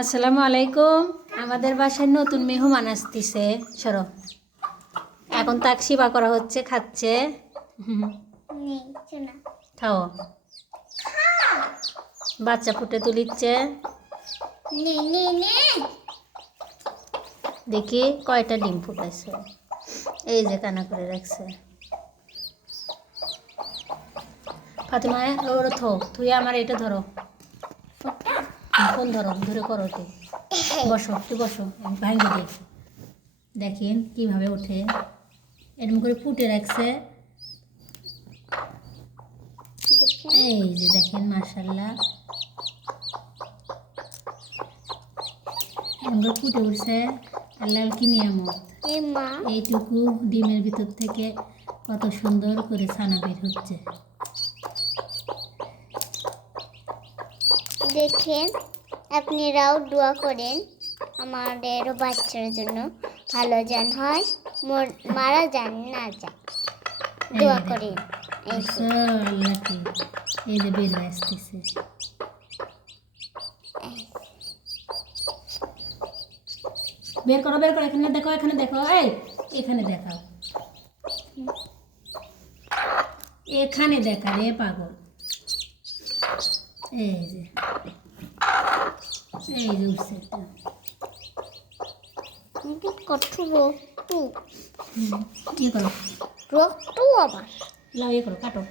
আসসালামু আলাইকুম। আমাদের বাসায় নতুন মেহমান আসতেছে। সরো, এখন তাক সেবা করা হচ্ছে, খাচ্ছে। খাও। বাচ্চা ফুটে তুলিচ্ছে। দেখি কয়টা ডিম ফুটেছে। এই যে কানা করে রাখছে। ফাতিমা ওর থুই আমার এটা ধরো, ফোন ধরো, ধরে করো। বসো, তুই বসো, আমি ভাঙি দিই। দেখেন কিভাবে ওঠে, এরকম করে ফুটে রাখছে। এই যে দেখেন, মাশাআল্লাহ, এরকম করে ফুটে উঠছে। আল্লাহ কি নিয়ামত! এইটুকু ডিমের ভিতর থেকে কত সুন্দর করে ছানা বের হচ্ছে। দেখেন, আপনারাও দোয়া করেন আমাদেরও বাচ্চার জন্য, ভালো জান হয়, মারা যান না যান, দোয়া করেন। আল্লাহকে এই যে বের হয়ে আসতেছে। বের করো, বের করো, এখানে দেখো, এখানে দেখো, এই এখানে দেখাও, এখানে দেখা রে পাগল। এই যে উঠছে একটা। কত রক্ত, কি করো? রক্ত আবার লাউ করো, কাটো।